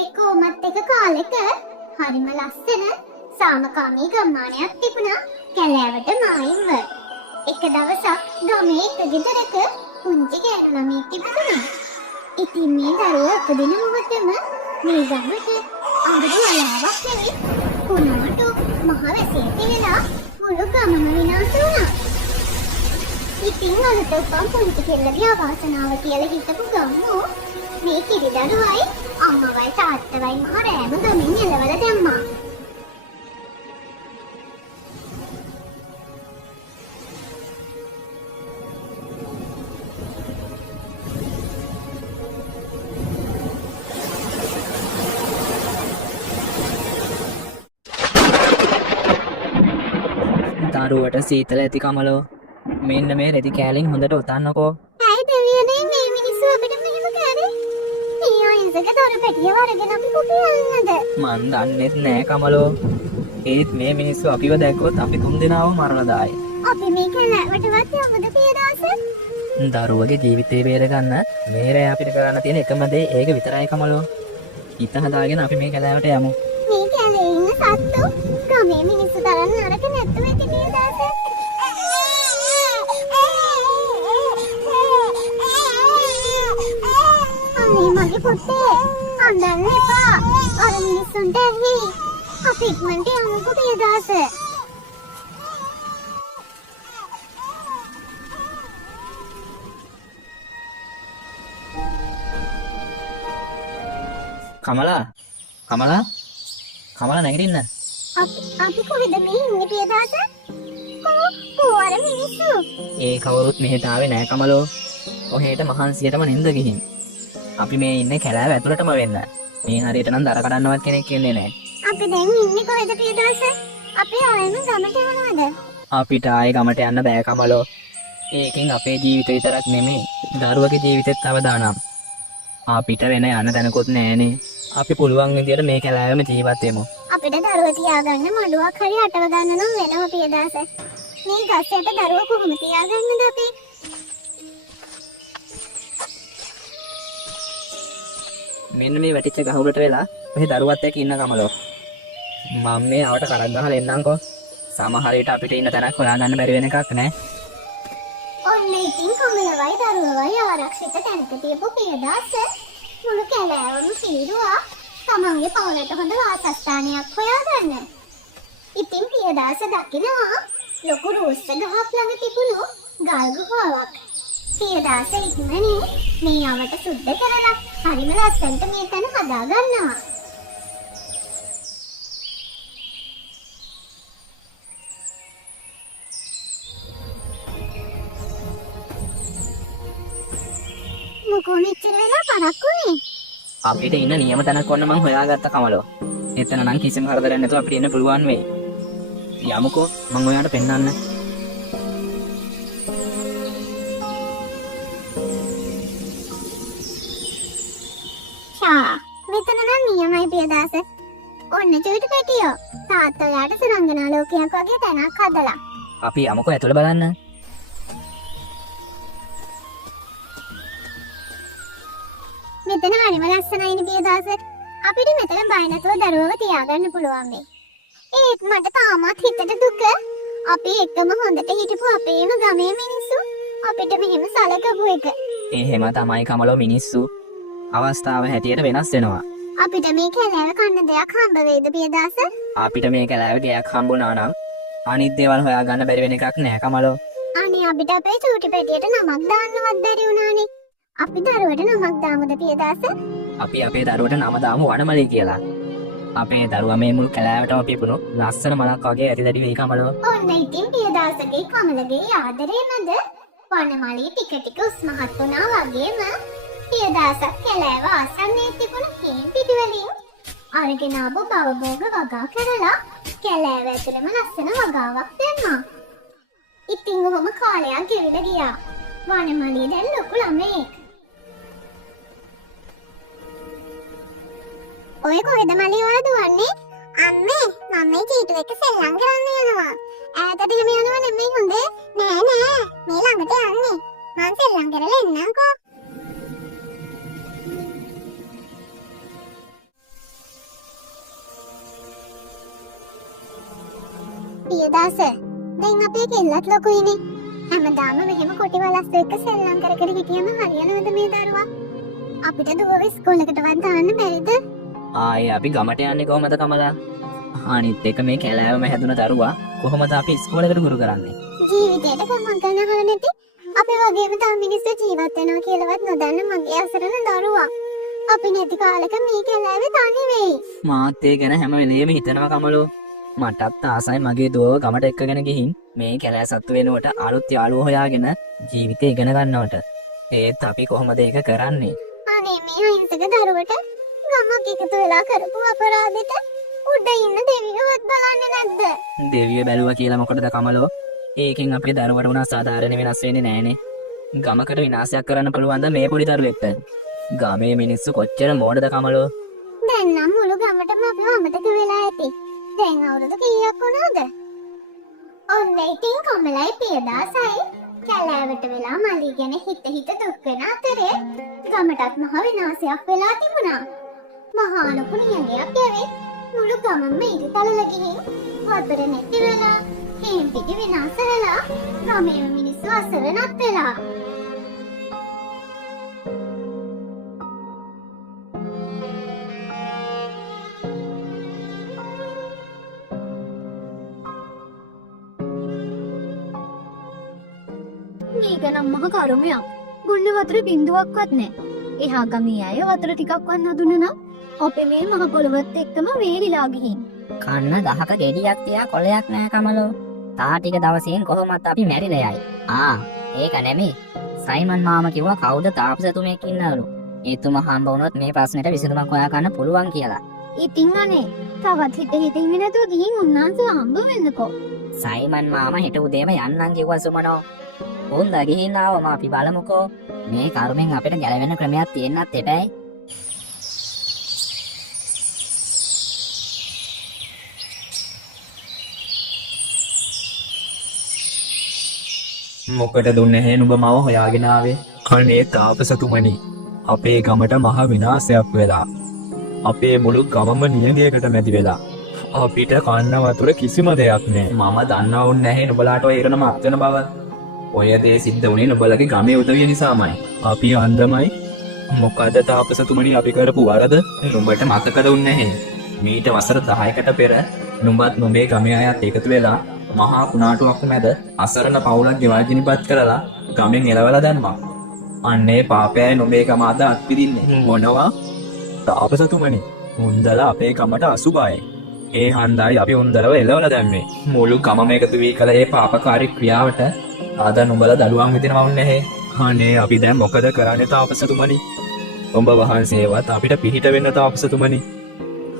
එක්කෝමත් එක කාලෙක හරිම ලස්සන සාමකාමී ගම්මානයක් තිබුණා කැලෑවට මායිම්ව. එක දවසක් ගමේ එක ගෙදරක පුංචි ගෑනු ළමයෙක් තිබුණා. ඉතින් මේ දරුවා උපදින මොහොතේම මේ ගමට අඟුරු අලාවක් නෙවෙයි කුණාටු මහ වැසිය කියලා මුළු ගමම විනාශ වුණා. ඉතින් අලුත උපන් පුංචි කෙල්ලගේ අවාසනාව කියලා හිතපු ගම්මෝ මේ කිරි දරුවයි අම්මවයි තාත්තවයි මහ රෑම ගමින් එළවලා දැම්මා. දරුවට සීතල ඇති කමලෝ මෙන්න මේ රෙදි කෑලින් හොඳට උතන්නකෝ. ඇයි දෙවියනේ මේ මිනිස්සු අපිට මෙහෙම කරේ? මේ අයින්සක දරු පැටිය වරගෙන අපි කොහේ යන්නද? මන් දන්නෙත් නෑ කමලෝ. ඒත් මේ මිනිස්සු අපිව දැක්කොත් අපි තුන් දෙනාව මරලා දායි. අපි මේ කැලෑවටවත් යමුද පියදාස? දරුවගේ ජීවිතේ බේරගන්න මේ රෑ අපිට කරන්න තියෙන එකම දේ ඒක විතරයි කමලෝ. හිත හදාගෙන අපි මේ කැලෑවට යමු. මේ කැලේ ඉන්න සත්තු ගමේ මිනිස්සු තරම් නරක නැතුව ඇති පියදාස. අනේ මගේ පුතේ අඬන්න එපා. අර මිනිස්සුන්ට ඇහි. අපි ඉක්මනට යමුකෝ පියදාස. කමලා නැගිටින්න. අපි කොහෙද මේ ඉන්නේ පියදාස? කො අර මිනිස්සු? ඒ කවුරුත් මෙහෙට ආවේ නෑ කමලෝ. ඔහෙට මහන්සියටම නින්ද ගිහින්. අපි මේ ඉන්නේ කැලෑව ඇතුළටම වෙන්න. මේ හරියට නම් දර කඩන්නවත් කෙනෙක් ඉන්නේ නෑ. අපි දැන් ඉන්නේ කොහෙද පියදාස? අපි ආයෙම ගමට යනවද? අපිට ආයේ ගමට යන්න බෑ කමලෝ. ඒකෙන් අපේ ජීවිත විතරක් නෙමෙයි දරුවගේ ජීවිතෙත් අවදානම්. අපිට වෙන යන්න තැනකුත් නෑනේ. අපි පුළුවන් විදියට මේ කැලෑවෙම ජීවත් වෙමු. අපිට දරුවා තියාගන්න මඩුවක් හරි අටව ගන්න නම් වෙනවා පියදාස. මේ ගස් යට දරුවා කොහොම තියාගන්නද අපි? මෙන්න මේ වැටිච්ච ගහුරට වෙලා ඔහේ දරුවත් එක්ක ඉන්න කමලෝ. මම මේ ආවට කරක් ගහලා එන්නම්කෝ. සමහර විට අපිට ඉන්න තැනක් හොයාගන්න බැරි වෙන එකක් නෑ. ඔන්න ඉතින් කමලවයි දරුවවයි ආරක්ෂිත තැනක තියපු පියදාස මුළු කැලෑවම සීරුවා තමන්ගේ පවුලට හොඳ වාසස්ථානයක් හොයාගන්න. ඉතින් පියදාස දකිනවා ලොකු රෝස්ස ගහක් ළඟ තිබුණු ගල් ගුහාවක්. පියදාස ඉක්මනින් මේ යවට සුද්ධ කරලා හරිම ලස්සනට මේ තැන හදා ගන්නවා. මොකෝ මෙච්චර වෙලා පරක්කුනේ? අපිට ඉන්න නියම තැනක් ඔන්න මං හොයාගත්ත කමලෝ. එතන නම් කිසිම කරදරයක් නැතුව අපිට ඉන්න පුළුවන් වෙයි. යමුකෝ මං ඔයාලට පෙන්නන්න. මෙතන නම් නියමයි පියදාස. ඔන්න චූටි පැටියෝ. තාත්තා යාට සුරංගනා ලෝකයක් වගේ තැනක් හදලා. අපි යමුකෝ ඇතුළ බලන්න. මෙතන හරිම ලස්සනයිනේ පියදාස. අපිට මෙතන බය නැතුව දරුවව තියාගන්න පුළුවන් වෙයි. ඒත් මට තාමත් හිතට දුක. අපි එකම හොඳට හිටපු අපේම ගමේ මිනිස්සු අපිට මෙහෙම සලකපු එක. එහෙම තමයි කමලෝ මිනිස්සු. අවස්ථාව හැටියට වෙනස් වෙනවා. අපිට මේ කැලෑව කන්න දෙයක් හම්බ වෙයිද පියදාස? අපිට මේ කැලෑවේ ගයක් හම්බුණා නම් අනිත් දේවල් හොයාගන්න බැරි වෙන එකක් නෑ කමලෝ. අනේ අපිට අපේ චූටි පැටියට නමක් දාන්නවත් බැරි වුණානේ. අපි දරුවට නමක් දාමුද පියදාස? අපි අපේ දරුවට නම දාමු වනමලී කියලා. අපේ දරුවා මේ මුළු කැලෑවටම පිපුණු ලස්සන මලක් වගේ ඇති දැඩි වෙයි කමලෝ. ඔන්න ඉතින් පියදාසගේ කමලගේ ආදරේ මැද වනමලී ටික ටික උස්මහත් වුණා වගේම පියදාසක් කැලෑව ආසන්නයේ තිබුණු හේන් පිටි වලින් අරගෙන ආපු බවබෝග වගා කරලා කැලෑව ඇතුළෙම ලස්සන වගාවක් දැම්මා. ඉතින් ඔහොම කාලයක් ගෙවිලා ගියා. වනමලී දැන් ලොකු ළමයෙක්. ඔය කොහෙද මලී ඔයා දුවන්නේ? අම්මේ මම මේ චීටු එක සෙල්ලම් කරන්න යනවා. ඈතට එහෙම යනවා නෙමෙයි හොඳේ. නෑ නෑ මේ ළඟට යන්නේ. මං සෙල්ලම් කරලා එන්නම්කෝ. පියදාස දැන් අපේ කෙල්ලත් ලොකුයිනේ. හැමදාම මෙහෙම කොටි වලස් එක්ක සෙල්ලම් කර කර හිටියම හරියනවද මේ දරුවා? අපිට දුවව ඉස්කෝලේකටවත් දාන්න බැරිද? ආයේ අපි ගමට යන්නේ කොහමද කමලා? අනිත් එක මේ කැලෑවම හැදුන දරුවා කොහොමද අපි ඉස්කෝලේකට ගුරු කරන්නේ? ජීවිතේට ගමන් කරනවා නැති අපි වගේම තව මිනිස්සු ජීවත් වෙනවා කියලාවත් නොදන්න මගේ අසරණ දරුවා. අපි නැති කාලෙක මේ කැලෑවේ තනි වෙයි. මාත් ඒ ගැන හැම වෙලේම හිතනවා කමලෝ. මටත් ආසයි මගේ දුවව ගමට එක්කගෙන ගිහින් මේ කැලෑ සත්තු වෙනුවට අලුත් යාළුවෝ හොයාගෙන ජීවිතේ ඉගෙන ගන්නවට. ඒත් අපි කොහොමද ඒක කරන්නේ? අනේ මේ අහිංසක දරුවට ගමක් එකතු වෙලා කරපු අපරාධෙට උඩ ඉන්න දෙවියවත් බලන්නේ නැද්ද? දෙවිය බැලුවා කියලා මොකටද කමලෝ? ඒකෙන් අපේ දරුවට උනා සාධාරණ වෙනස් වෙන්නේ නැහනේ. ගමකට විනාශයක් කරන්න පුළුවන් ද මේ පොඩි දරුවෙක්ට? ගමේ මිනිස්සු කොච්චර මෝඩද කමලෝ? දැන් නම් මුළු ගමටම අපිව අමතක වෙලා ඇති. දැන් අවුරුදු කීයක් වුණාද? ඔන්න ඉතින් කමලයි පියදාසයි කැලෑවට වෙලා මලී ගැන හිත දුක් වෙන අතරේ ගමටත් මහ විනාශයක් වෙලා තිබුණා. මහා ලොකු නියඟයක් යැවෙත් මුළු ගමම ඉරිතලල ගිහින් වතුර නැති වෙලා හේන් පිටි විනාශ වෙලා ගමේ මිනිස්සු අසරණත් වෙලා. මේක නම් මහ කර්මයක්. බොන්න වතුර බින්දුවක්වත් නැහැ. එහා ගමේ අය වතුර ටිකක්වත් නොදුන්නා නම් අපේ මේ මහ පොළවත් එක්කම වේලිලා ගිහින්. කන්න 10ක ගෙඩියක් තියා කොලයක් නෑ කමලෝ. තා ටික දවසෙන් කොහොමත් අපි මැරිලා යයි. ඒක නෙමෙයි. සයිමන් මාමා කිව්වා කවුද තාපසතුමෙක් ඉන්නවලු. ඒතුමා හම්බ වුණොත් මේ ප්‍රශ්නෙට විසඳුමක් හොයා ගන්න පුළුවන් කියලා. ඉතින් අනේ තවත් හිත ඉන්නේ නැතුව ගිහින් උන්නාන්සලා හම්බ වෙන්නකෝ. සයිමන් මාමා හෙට උදේම යන්නම් කිව්වා සුමනෝ. උන් ගිහින් ආවම අපි බලමුකෝ. මේ කර්මෙන් අපිට ගැලවෙන්න ක්‍රමයක් තියෙන්නත් එපැයි. මොකට දුන්නේ හැ නුඹ මාව හොයාගෙන ආවේ? අනේ තාපසතුමනි, අපේ ගමට මහ විනාශයක් වෙලා. අපේ මුළු ගමම නියඟයකට මැදි වෙලා. අපිට කන්න වතුර කිසිම දෙයක් නෑ. මම දන්නවුන් නැහැ නුඹලාට ඔය ඉරණ මත් වෙන බව. ඔය දේ සිද්ධ වුණේ නුඹලගේ ගමේ උදවිය නිසාමයි. අපි අන්දමයි. මොකද තාපසතුමනි අපි කරපු වරද? නුඹට මතකද උන්නේ නැහැ? මීට වසර 10කට පෙර නුඹත් නුඹේ ගමේ අයත් එකතු වෙලා මහා කුණාටුවක් මැද අසරණ පවුලක් ගෙවල් ජිනිපත් කරලා ගමෙන් එලවලා දැම්මා. අන්නේ පාපයයි නුඹේ ගම අද අත්විඳින්නේ. මොනවා? තාපසතුමනි, උන්දලා අපේ ගමට අසුබයි. ඒ හන්දායි අපි උන්දලව එලවලා දැම්මේ. මුළු ගමම එකතු වී කළ ඒ පාපකාරී ක්‍රියාවට අද නුඹලා දඩුවම් විඳිනවා වුන් නැහැ. අනේ අපි දැන් මොකද කරන්නේ තාපසතුමනි? ඔබ වහන්සේවත් අපිට පිහිට වෙන්න තාපසතුමනි.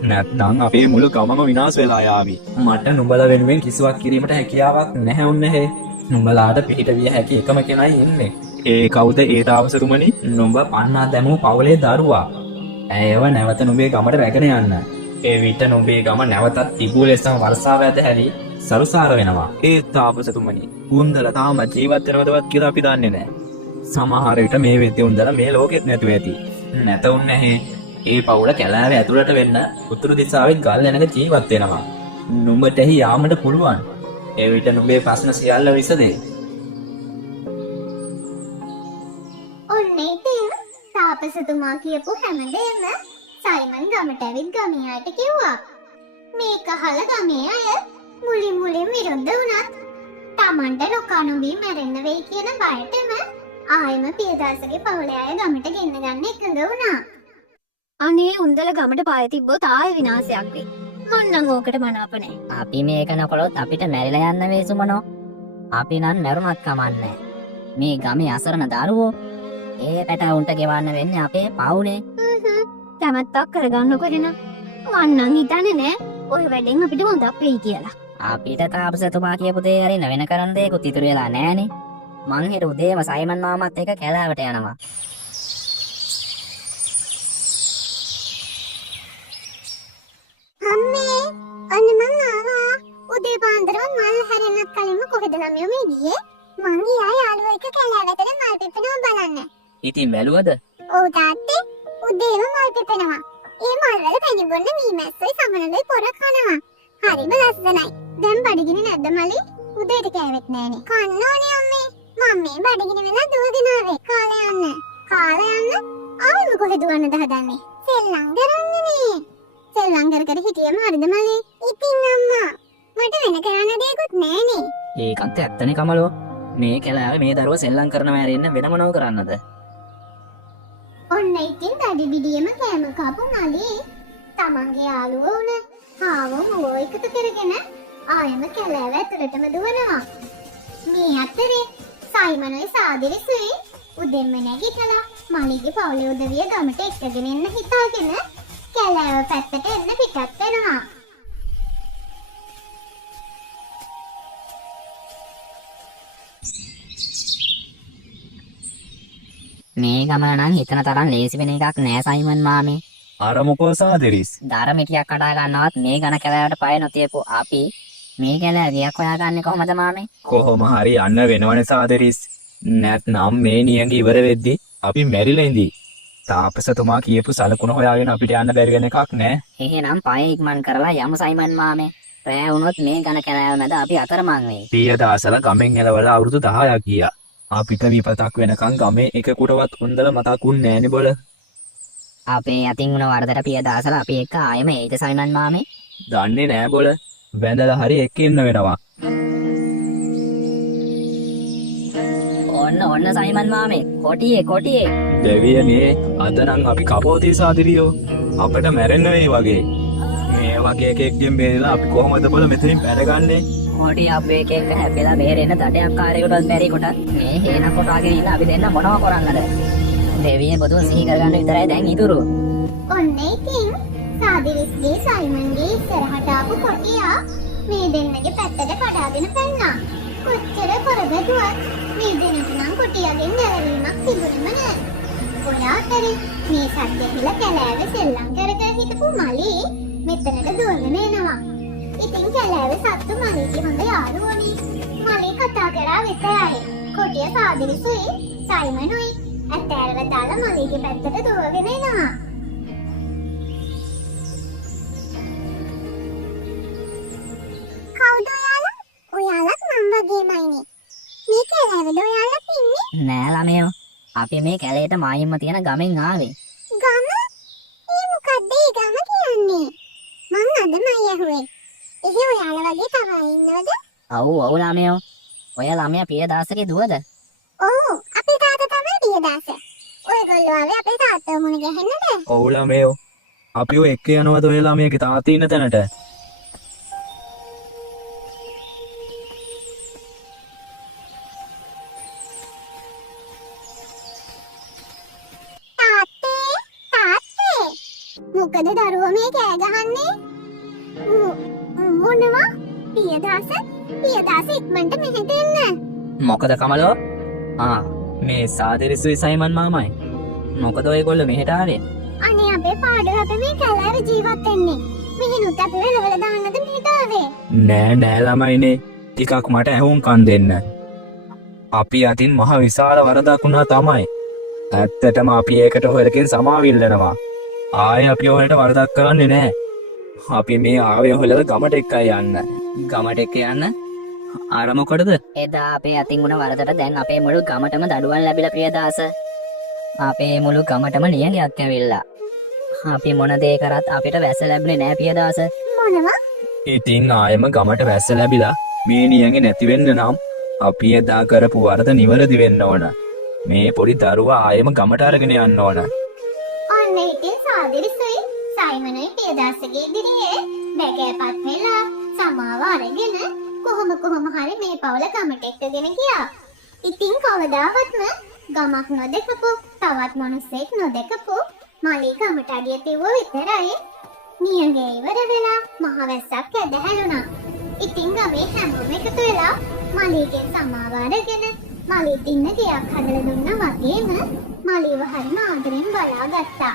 නැත්නම් අපේ මුළු ගමම විනාශ වෙලා යාවි. මට නුඹලා වෙනුවෙන් කිසිවක් කිරීමට හැකියාවක් නැහැ වුන් නැහැ. නුඹලාට පිහිට විය හැකි එකම කෙනයි ඉන්නේ. ඒ කවුද ඒ තාපසතුමනි? නුඹ පන්නා දැමූ පවුලේ දරුවා. ඇයව නැවත නුඹේ ගමට රැගෙන යන්න. ඒ විට නුඹේ ගම නැවතත් තිබූ ලෙසම වර්ෂාව ඇද හැරි සරුසාර වෙනවා. ඒ තාපසතුමනි, උන්දලා තාම ජීවත් වෙනවදවත් කියලා අපි දන්නේ නැහැ. සමහර විට මේ වෙද්දී උන්දලා මේ ලෝකෙත් නැතුව ඇති. නැතවුන් නැහැ. ඒ පවුල කැලෑවේ ඇතුළට වෙන්න උතුරු දිසාවෙන් ගල් නැනක ජීවත් වෙනවා. නුඹට එහි යාමට පුළුවන්. ඒ විට නුඹේ ප්‍රශ්න සියල්ල විසදේ. ඔන්න ඉතින් තාපසතුමා කියපු හැමදේම සයිමන් ගමට ඇවිත් ගමේ අයට කිව්වා. මේක අහලා ගමේ අය මුලින් විරුද්ධ වුණත් Tamanta නොකනුවී මැරෙන්න වෙයි කියන බයටම ආයෙම පියදාසගේ පවුලේ අය ගමට ගෙන්න ගන්න එකඟ වුණා. අනේ උන්දල ගමට පාය තිබ්බොත් ආයෙ විනාශයක් වෙයි. මොන්නම් ඕකට මනාප නැහැ. අපි මේක නොකළොත් අපිට මැරිලා යන්න වෙයි සුමනෝ. අපි නම් මැරුණත් කමන්නේ. මේ ගමේ අසරණ දරුවෝ ඒ පැටවුන්ට ගෙවන්න වෙන්නේ අපේ පවුලේ. කැමැත්තක් කරගන්නකො එන. මන්නම් හිතන්නේ නෑ ඔය වැඩෙන් අපිට හොඳක් වෙයි කියලා. අපිට තාපසතුමා කියපු දේ හරි වෙන කරන්න දෙයක්වත් ඉතුරු වෙලා නෑනේ. මං හෙට උදේම සයිමන් මාමත් එක්ක කැලෑවට යනවා. අම්මේ අන්න මං ආවා. උදේ පාන්දරම මල් හැරෙන්නත් කලින්ම කොහෙද ළමයෝ මේ ගියේ? මං ගියා යාළුවෝ එක්ක කැලෑවට මල් පිපෙනවා බලන්න. ඉතින් බැලුවද? ඔව් තාත්තේ උදේම මල් පිපෙනවා. ඒ මල් වල පැණි බොන්න මීමැස්සොයි සමනලයි පොර කනවා. හරිම ලස්සනයි. දැන් බඩගිනි නැද්ද මලි? උදේට කෑවෙත් නෑනේ. කන්න ඕනේ අම්මේ. මම මේ බඩගිනි වෙලා දුවගෙන ආවේ කාලේ යන්න. කාලේ යන්න? ආවෙම කොහෙද යන්නද හදන්නේ? සෙල්ලම් කරන්නනේ. සෙල්ලම් කර හිටියම හරිද මලි? ඉතින් අම්මා මට වෙන කරන්න දෙයක්වත් නෑනේ. ඒකත් ඇත්තනේ කමලෝ. මේ කැලෑවේ මේ දරුවා සෙල්ලම් කරනවා ඇරෙන්න වෙන මොනව කරන්නද? ඔන්න ඉතින් දැඩි බිඩියම කෑම කපු මලි තමන්ගේ යාළුවෝ උන හාවෝ හොවෝ එකතු කරගෙන ආයෙම කැලෑව ඇතුළටම දුවනවා. මේ අතරේ සයිමනුයි සාදිරිසුයි උදෙන්ම නැගිටලා මලිගේ පවුලේ උදවිය ගමට එක්කගෙන එන්න හිතාගෙන කැලෑව පැත්තට එන්න පිටත් වෙනවා. මේ ගමන නම් හිතන තරම් ලේසි වෙන එකක් නෑ සයිමන් මාමේ. අර මොකෝ සාදිරිස්. ධර්මිටියක් කඩා ගන්නවත් මේ ගණ කැලෑවට පය නොතියපු අපි මේ කැලෑ ගියක් හොයාගන්නේ කොහමද මාමේ? කොහොම හරි යන්න වෙනවනේ සාදිරිස්. නැත්නම් මේ නියඟ ඉවර වෙද්දි අපි මැරිලා ඉඳී. තාපසතුමා කියපු සලකුණ හොයාගෙන අපිට යන්න බැරි වෙන එකක් නෑ. එහෙනම් පය ඉක්මන් කරලා යමු සයිමන් මාමේ. රෑ වුණොත් මේ ගණ කැලෑව මැද අපි අතරමං වෙයි. පියදාසල ගමෙන් එළවලා අවුරුදු 10ක් ගියා. අපිට විපතක් වෙනකන් ගමේ එකකුටවත් හොඳල මතකුන්නේ නෑනේ බොල. අපේ අතින් උන වරදට පියදාසලා අපි එක්ක ආයෙම ඒද සයිමන් මාමේ? දන්නේ නෑ බොල. වැඳලා හරි එක්ක ඉන්න වෙනවා. ඔන්න සයිමන් මාමේ කොටියේ දෙවියනේ අද නම් අපි කපෝතී සාදිරියෝ. අපිට මැරෙන්න වෙයි වගේ. මේ වගේ එකෙක්ගෙන් බේරලා අපි කොහොමද බොල මෙතනින් පැනගන්නේ? කොටි අපේ එකෙක් හැපෙලා බේරෙන්න දඩයක් කාර්යයකටවත් බැරි කොට මේ හේන කොටාගෙන ඉන්න අපි දෙන්න මොනව කරන්නද? දෙවිය බොදුන් සිහි කරගන්න විතරයි දැන් ඉතුරු. ඔන්න ඉතින් සාදිරිස්ගේ සයිමන්ගේ ඉස්සරහට ආපු කොටියා මේ දෙන්නගේ පැත්තට කඩාගෙන පැන්නා. කොච්චර කරගදුවත් මේ දෙන්නට නම් කොටියාගෙන් නැරවීමක් තිබුණෙම නෑ. ඔය අතරේ මේ සත්‍යහිල කැලෑවේ සෙල්ලම් කර හිටපු මලි මෙතනට දුවගෙන එනවා. ඉතින් කැලෑවේ සත්තු මලිගේ හොඳ යාළුවෝනේ. මලි කතා කරා විතරයි. කොටිය සාදිරිසුයි සයිමනුයි ඇත්තෑරව දාලා මලිගේ පැත්තට දුවගෙන එනවා. කවුද ඔයාලා? ඔයාලත් මම වගේමයිනේ. මේ කැලෑවල ඔයාලත් ඉන්නේ? නෑ ළමයෝ. අපි මේ කැලේට මායිම්ම තියෙන ගමෙන් ආවේ. ගම? ඒ මොකද්ද ඒ ගම කියන්නේ? මං අදමයි ඇහුවේ. එහෙ ඔයාලා වගේ තමයි ඉන්නවද? ඔව් ළමයෝ. ඔය ළමයා පියදාසගේ දුවද? ඔව් අපේ තාත්තා තමයි පියදාස. ඔයගොල්ලෝ ආවේ අපේ තාත්තව මුණ ගැහෙන්නද? ඔව් ළමයෝ. අපි ඔය එක්ක යනවද ඔය ළමයාගේ තාත්තා ඉන්න තැනට? මොකද දරුවෝ මේ කෑ ගහන්නේ? මොනවා? පියදාස ඉක්මනට මෙහෙට එන්න. මොකද කමලෝ? මේ සාදිරිසුයි සයිමන් මාමයි. මොකද ඔයගොල්ලෝ මෙහෙට ආවේ? අනේ අපේ පාඩුව අපි මේ කැලෑවේ ජීවත් වෙන්නේ. මෙහෙනුත් අපි වෙලවල දාන්නද මෙහෙට ආවේ? නෑ ළමයිනේ. ටිකක් මට ඇහුම්කන් දෙන්න. අපි අතින් මහ විශාල වරදක් වුණා තමයි. ඇත්තටම අපි ඒකට හොයලකින් සමාවිල්ලනවා. ආයේ අපි ඔයාලට වරදක් කරන්නේ නැහැ. අපි මේ ආවේ ඔයාලට ගමට එක්කයි යන්න. ගමට එක්ක යන්න? අර මොකටද? එදා අපේ අතින් උන වරදට දැන් අපේ මුළු ගමටම දඩුවම් ලැබිලා පියදාස. අපේ මුළු ගමටම නියඟයක් ඇවිල්ලා. අපි මොන දේ කරත් අපිට වැස්ස ලැබුණේ නෑ පියදාස. මොනවා? ඉතින් ආයෙම ගමට වැස්ස ලැබිලා මේ නියඟේ නැති වෙන්න නම් අපි එදා කරපු වරද නිවැරදි වෙන්න ඕන. මේ පොඩි දරුවා ආයෙම ගමට අරගෙන යන්න ඕන. ඔන්න ඉතින් සාදිරිසුයි සයිමනුයි පියදාසගේ ඉදිරියේ බැගෑපත් වෙලා සමාව අරගෙන කොහොම හරි මේ පවුල ගමට එක්කගෙන ගියා. ඉතින් කවදාවත්ම ගමක් නොදකපු තවත් මිනිස්සෙක් නොදකපු මලී ගමට අඩිය තියුව විතරයි නියඟේ ඉවර වෙලා මහ වැස්සක් ඇදහැළුණා. ඉතින් ගමේ හැමෝම එකතු වෙලා මලීගෙන් සමාව අරගෙන මලීත් ඉන්න ගෙයක් හදලා දුන්නා වගේම මලීව හරිම ආදරෙන් බලාගත්තා.